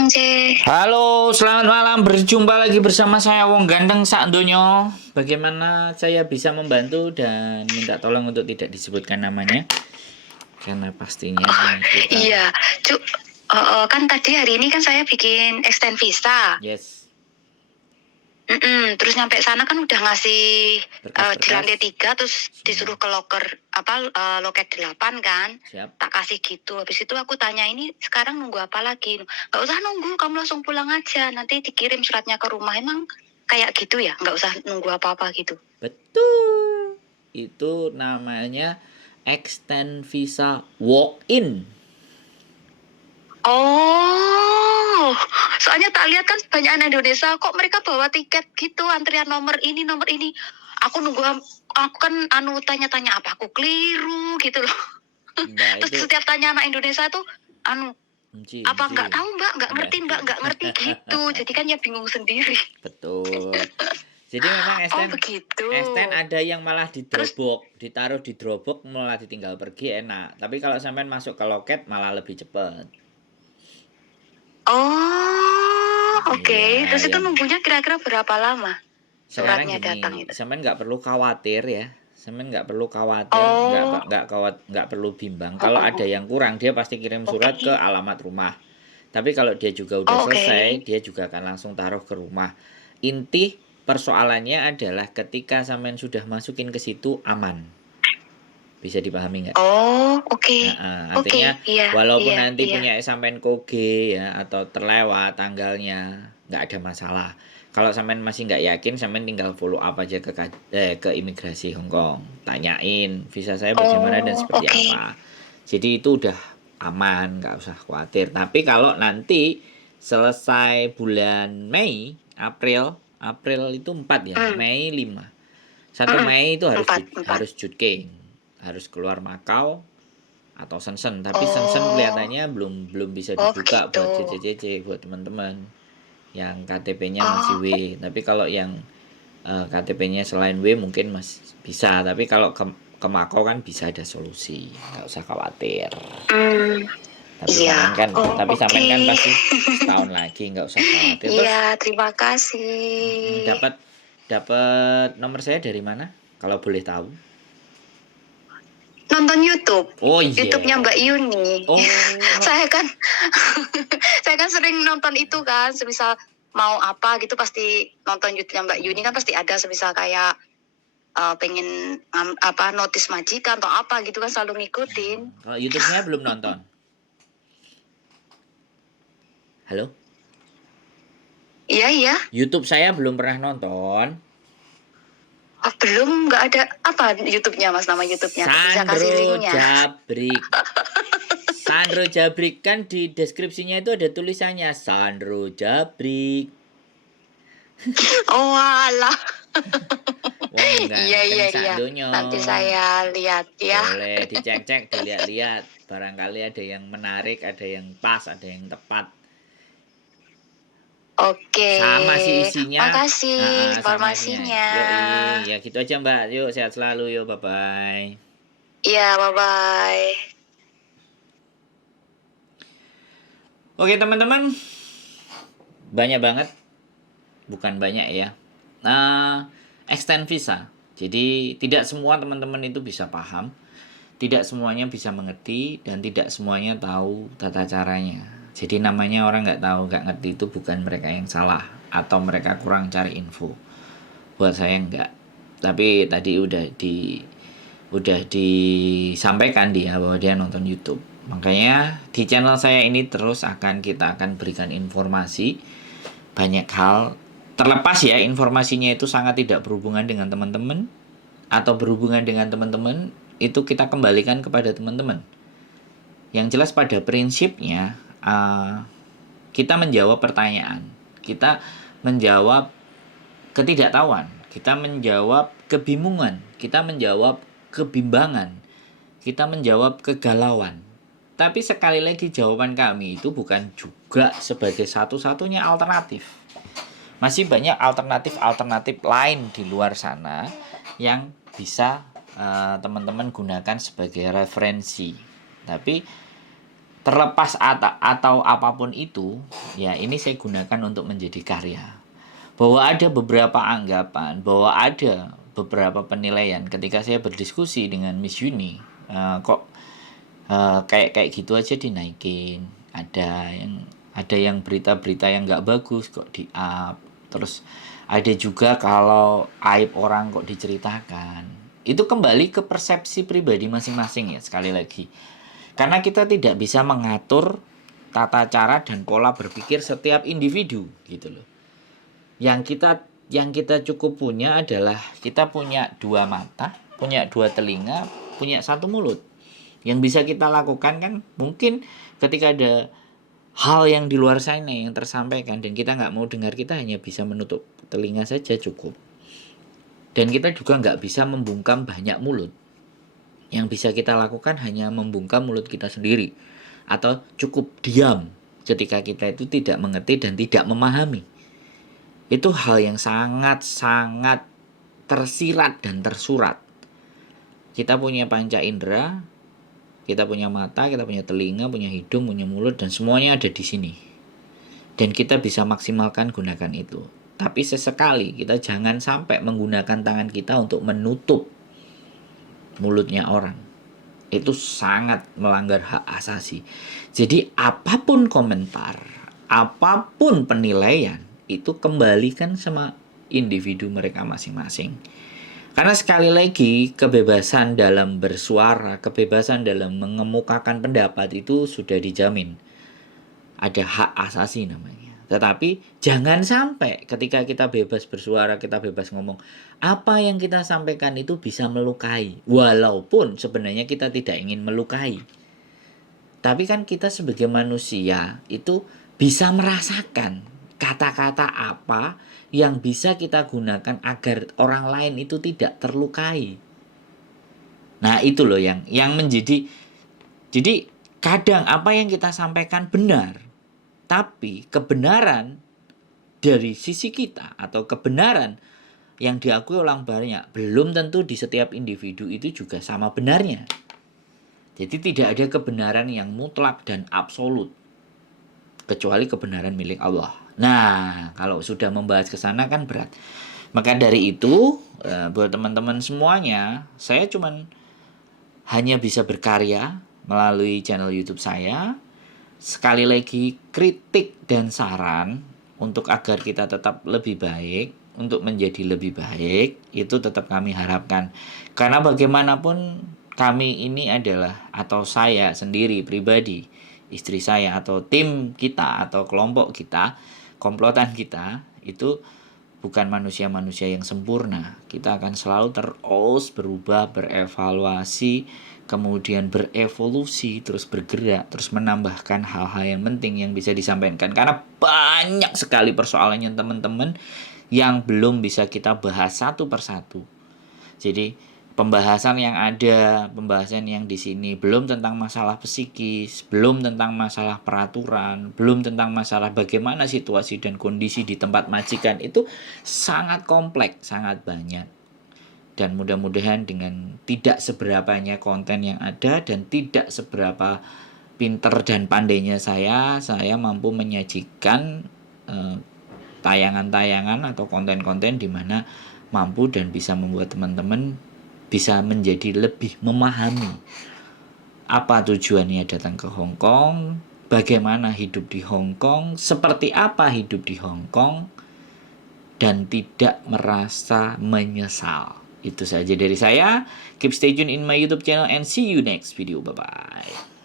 siang, C. Halo, selamat malam. Berjumpa lagi bersama saya Wong Gandeng sak donya. Bagaimana saya bisa membantu dan minta tolong untuk tidak disebutkan namanya karena pastinya kita Iya, kan tadi hari ini kan saya bikin extend visa. yes Terus nyampe sana kan udah ngasih berkas-berkas. di lantai 3, terus Siap. disuruh ke loker loket 8 kan. Siap. Tak kasih gitu. Habis itu aku tanya, ini sekarang nunggu apa lagi? Nggak usah nunggu, kamu langsung pulang aja. Nanti dikirim suratnya ke rumah. Emang kayak gitu ya? Nggak usah nunggu apa-apa gitu. Betul. Itu namanya extend visa walk-in. Oh, soalnya tak lihat kan banyak anak Indonesia kok mereka bawa tiket gitu, antrian nomor ini. Aku nunggu, aku kan tanya-tanya apa aku keliru gitu loh. Mbak Terus itu setiap tanya anak Indonesia tuh apa nggak tahu mbak, nggak ngerti gitu. Jadi kan ya bingung sendiri. Betul. Jadi memang Oh begitu. Extend ada yang malah ditaruh di drobok malah ditinggal pergi enak. Tapi kalau sampean masuk ke loket malah lebih cepat. Oh, oke. Iya, Terus itu yang nunggunya kira-kira berapa lama? sekarang Suratnya datang gini, itu. sampean nggak perlu khawatir ya. Sampean nggak perlu khawatir, Oh, nggak perlu bimbang. oh, Kalau oh, ada oh. yang kurang, dia pasti kirim surat ke Oke. alamat rumah. Tapi kalau dia juga udah Oh, selesai, oke. dia juga akan langsung taruh ke rumah. Inti persoalannya adalah ketika sampean sudah masukin ke situ aman. Bisa dipahami nggak? Oh, oke. Oke, Artinya iya, walaupun iya, nanti iya. punya sampean koge ya atau terlewat tanggalnya nggak ada masalah. Kalau sampean masih nggak yakin, sampean tinggal follow up aja ke imigrasi Hong Kong, tanyain visa saya bagaimana dan Oh, seperti oke. apa. Jadi itu udah aman, nggak usah khawatir. Tapi kalau nanti selesai bulan Mei, April itu 4 ya, Hmm, Mei 5. 1 Mei itu empat, empat. harus Jutking, harus keluar Makau atau Shenzhen. Tapi Shenzhen Oh, kelihatannya belum bisa oh dibuka begitu. buat CCCC buat teman-teman yang KTP-nya masih Oh, W. Tapi kalau yang KTP-nya selain W mungkin masih bisa. Tapi kalau ke Makau kan bisa ada solusi, nggak usah khawatir. hmm, Tapi iya. Oh, sampean oke. kan pasti setahun lagi, nggak usah khawatir. Terus Iya, terima kasih. dapat dapat nomor saya dari mana? Kalau boleh tahu. Nonton YouTube. Oh YouTube-nya iya. Mbak Yuni. Oh, Saya kan saya kan sering nonton itu kan, semisal mau apa gitu pasti nonton YouTube-nya Mbak Yuni kan pasti ada semisal kayak pengen notis majikan atau apa gitu kan selalu ngikutin. kalau YouTube-nya belum nonton. Halo? Iya iya. YouTube saya belum pernah nonton. Oh, belum, nggak ada apa YouTube-nya Mas, nama YouTube-nya. Bisa kasih Sandro linknya. Jabrik. Sandro Jabrik kan di deskripsinya itu ada tulisannya Sandro Jabrik. Oh alah. Wong Iya ganteng iya sak iya. donya. Nanti saya lihat ya. Boleh dicek-cek, dilihat-lihat. Barangkali ada yang menarik, ada yang pas, ada yang tepat. Oke. Sama sih isinya. Makasih Sama isinya. informasinya. Yoi, ya gitu aja Mbak. Yuk sehat selalu, yuk bye-bye. Iya, bye-bye. Oke teman-teman, banyak banget, bukan banyak ya. Extend visa. Jadi tidak semua teman-teman itu bisa paham, tidak semuanya bisa mengerti, dan tidak semuanya tahu tata caranya. Jadi namanya orang nggak tahu, nggak ngerti itu bukan mereka yang salah atau mereka kurang cari info. Buat saya enggak. Tapi tadi udah disampaikan dia bahwa dia nonton YouTube. Makanya di channel saya ini terus kita akan berikan informasi banyak hal, terlepas ya informasinya itu sangat tidak berhubungan dengan teman-teman atau berhubungan dengan teman-teman, itu kita kembalikan kepada teman-teman. Yang jelas pada prinsipnya kita menjawab pertanyaan, kita menjawab ketidaktahuan, kita menjawab kebingungan, kita menjawab kebimbangan, kita menjawab kegalauan. Tapi sekali lagi jawaban kami itu bukan juga sebagai satu-satunya alternatif. Masih banyak alternatif lain di luar sana yang bisa teman-teman gunakan sebagai referensi. Tapi terlepas atau apapun itu, ya ini saya gunakan untuk menjadi karya. Bahwa ada beberapa anggapan, bahwa ada beberapa penilaian ketika saya berdiskusi dengan Miss Yuni, kok kayak gitu aja dinaikin. Ada yang berita-berita yang nggak bagus kok di up. Terus ada juga kalau aib orang kok diceritakan. Itu kembali ke persepsi pribadi masing-masing ya, sekali lagi. Karena kita tidak bisa mengatur tata cara dan pola berpikir setiap individu gitu loh. Yang kita cukup punya adalah kita punya 2 mata, punya 2 telinga, punya 1 mulut. Yang bisa kita lakukan kan mungkin ketika ada hal yang di luar sana yang tersampaikan dan kita nggak mau dengar, kita hanya bisa menutup telinga saja cukup. Dan kita juga nggak bisa membungkam banyak mulut. Yang bisa kita lakukan hanya membungkam mulut kita sendiri. Atau cukup diam ketika kita itu tidak mengerti dan tidak memahami. Itu hal yang sangat-sangat tersirat dan tersurat. Kita punya panca indera, kita punya mata, kita punya telinga, punya hidung, punya mulut, dan semuanya ada di sini. Dan kita bisa maksimalkan gunakan itu. Tapi sesekali kita jangan sampai menggunakan tangan kita untuk menutup mulutnya orang. Itu sangat melanggar hak asasi. Jadi apapun komentar, apapun penilaian, itu kembalikan sama individu mereka masing-masing. Karena sekali lagi kebebasan dalam bersuara, kebebasan dalam mengemukakan pendapat itu sudah dijamin. Ada hak asasi namanya. Tetapi jangan sampai ketika kita bebas bersuara, kita bebas ngomong, apa yang kita sampaikan itu bisa melukai. Walaupun sebenarnya kita tidak ingin melukai. Tapi kan kita sebagai manusia itu bisa merasakan kata-kata apa yang bisa kita gunakan agar orang lain itu tidak terlukai. Nah itu loh yang menjadi. Jadi kadang apa yang kita sampaikan benar, tapi kebenaran dari sisi kita atau kebenaran yang diakui orang banyak belum tentu di setiap individu itu juga sama benarnya. Jadi tidak ada kebenaran yang mutlak dan absolut kecuali kebenaran milik Allah. Nah, kalau sudah membahas ke sana kan berat. Maka dari itu, buat teman-teman semuanya, saya cuman hanya bisa berkarya melalui channel YouTube saya. Sekali lagi, kritik dan saran untuk agar kita tetap lebih baik, untuk menjadi lebih baik, itu tetap kami harapkan. Karena bagaimanapun kami ini adalah, atau saya sendiri pribadi, istri saya atau tim kita atau kelompok kita, komplotan kita, itu bukan manusia-manusia yang sempurna. Kita akan selalu terus berubah, berevaluasi, kemudian berevolusi, terus bergerak, terus menambahkan hal-hal yang penting yang bisa disampaikan. Karena banyak sekali persoalannya teman-teman yang belum bisa kita bahas satu persatu. Jadi pembahasan yang di sini belum tentang masalah psikis, belum tentang masalah peraturan, belum tentang masalah bagaimana situasi dan kondisi di tempat majikan, itu sangat kompleks, sangat banyak. Dan mudah-mudahan dengan tidak seberapanya konten yang ada dan tidak seberapa pinter dan pandainya saya mampu menyajikan tayangan-tayangan atau konten-konten di mana mampu dan bisa membuat teman-teman bisa menjadi lebih memahami apa tujuannya datang ke Hong Kong, bagaimana hidup di Hong Kong, seperti apa hidup di Hong Kong, dan tidak merasa menyesal. Itu saja dari saya. Keep stay tune in my YouTube channel and see you next video. Bye-bye.